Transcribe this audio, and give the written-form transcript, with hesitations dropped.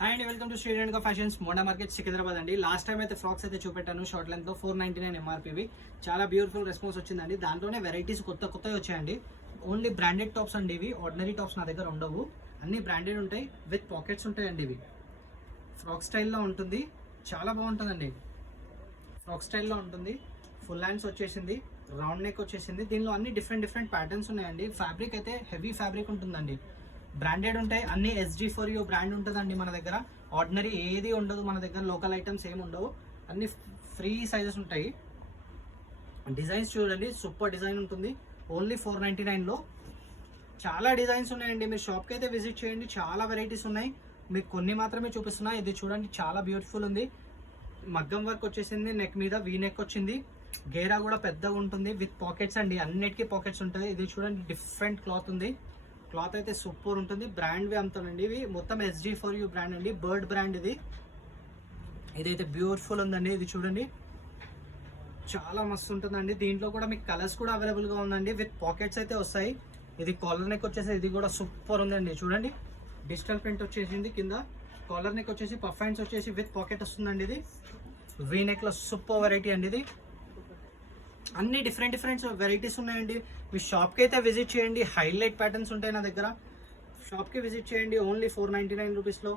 Hi అండి, welcome to student fashions Moda market Secunderabad అండి. Last time అయితే ఫ్రాక్స్ అయితే చూపెట్టాను షార్ట్ లెంత్ లో 499 ఎంఆర్పీవి. చాలా బ్యూటిఫుల్ రెస్పాన్స్ వచ్చిందండి. దాంట్లోనే వెరైటీస్ కొత్తవి వచ్చాయండి. ఓన్లీ బ్రాండెడ్ టాప్స్ అండి ఇవి. ఆర్డినరీ టాప్స్ నా దగ్గర ఉండవు, అన్ని బ్రాండెడ్ ఉంటాయి, విత్ పాకెట్స్ ఉంటాయండి. ఇవి ఫ్రాక్ స్టైల్లో ఉంటుంది, చాలా బాగుంటుందండి. ఫ్రాక్ స్టైల్లో ఉంటుంది, ఫుల్ హ్యాండ్స్ వచ్చేసింది, రౌండ్ నెక్ వచ్చేసింది. దీనిలో అన్ని డిఫరెంట్ ప్యాటర్న్స్ ఉన్నాయండి. ఫ్యాబ్రిక్ అయితే హెవీ ఫ్యాబ్రిక్ ఉంటుందండి. బ్రాండెడ్ ఉంటాయి, అన్ని SG4U బ్రాండ్ ఉంటుందండి మన దగ్గర. ఆర్డినరీ ఏది ఉండదు మన దగ్గర, లోకల్ ఐటమ్స్ ఏమి ఉండవు, అన్ని ఫ్రీ సైజెస్ ఉంటాయి. డిజైన్స్ చూడండి, సూపర్ డిజైన్ ఉంటుంది. ఓన్లీ 499లో చాలా డిజైన్స్ ఉన్నాయండి. మీరు షాప్కి అయితే విజిట్ చేయండి, చాలా వెరైటీస్ ఉన్నాయి. మీకు కొన్ని మాత్రమే చూపిస్తున్నా. ఇది చూడండి, చాలా బ్యూటిఫుల్ ఉంది. మగ్గం వర్క్ వచ్చేసింది, నెక్ మీద వీ నెక్ వచ్చింది, గేరా కూడా పెద్దగా ఉంటుంది, విత్ పాకెట్స్ అండి. అన్నిటికీ పాకెట్స్ ఉంటాయి. ఇది చూడండి, డిఫరెంట్ క్లాత్ ఉంది. క్లాత్ అయితే సూపర్ ఉంటుంది. బ్రాండ్వి అమ్ముతానండి. ఇవి మొత్తం SG4U బ్రాండ్ అండి, బర్డ్ బ్రాండ్ ఇది. ఇదైతే బ్యూటిఫుల్ ఉందండి. ఇది చూడండి, చాలా మస్తు ఉంటుందండి. దీంట్లో కూడా మీకు కలర్స్ కూడా అవైలబుల్గా ఉందండి, విత్ పాకెట్స్ అయితే వస్తాయి. ఇది కాలర్ నెక్ వచ్చేసి, ఇది కూడా సూపర్ ఉందండి. చూడండి, డిజిటల్ ప్రింట్ వచ్చేసింది కింద. కాలర్ నెక్ వచ్చేసి పఫ్ హ్యాండ్స్ వచ్చేసి విత్ పాకెట్ వస్తుందండి. ఇది వీ నెక్లో సూపర్ వెరైటీ అండి. ఇది అన్ని డిఫరెంట్ వెరైటీస్ ఉన్నాయండి. మీ షాప్కి అయితే విజిట్ చేయండి, హైలైట్ ప్యాటర్న్స్ ఉంటాయి నా దగ్గర. షాప్కి విజిట్ చేయండి, ఓన్లీ 499 రూపీస్లో.